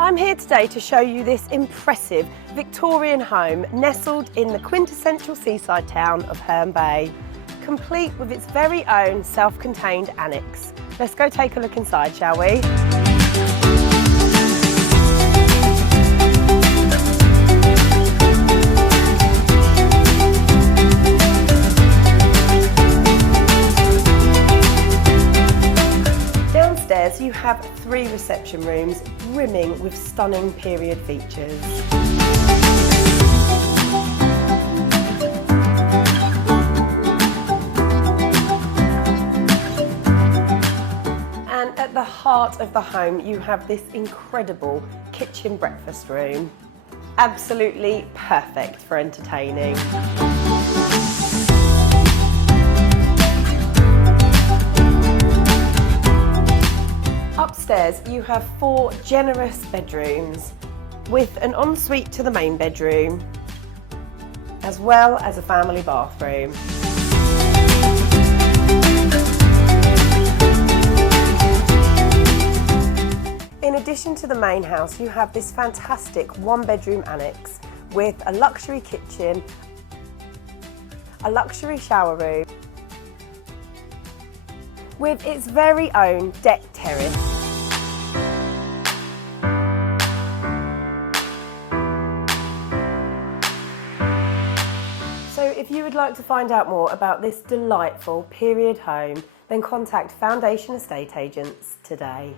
I'm here today to show you this impressive Victorian home nestled in the quintessential seaside town of Herne Bay, complete with its very own self-contained annexe. Let's go take a look inside, shall we? Downstairs you have 3 reception rooms brimming with stunning period features. And at the heart of the home you have this incredible kitchen breakfast room. Absolutely perfect for entertaining. Upstairs you have 4 generous bedrooms with an ensuite to the main bedroom, as well as a family bathroom. In addition to the main house, you have this fantastic 1-bedroom annexe with a luxury kitchen, a luxury shower room, with its very own deck terrace. So if you would like to find out more about this delightful period home, then contact Foundation Estate Agents today.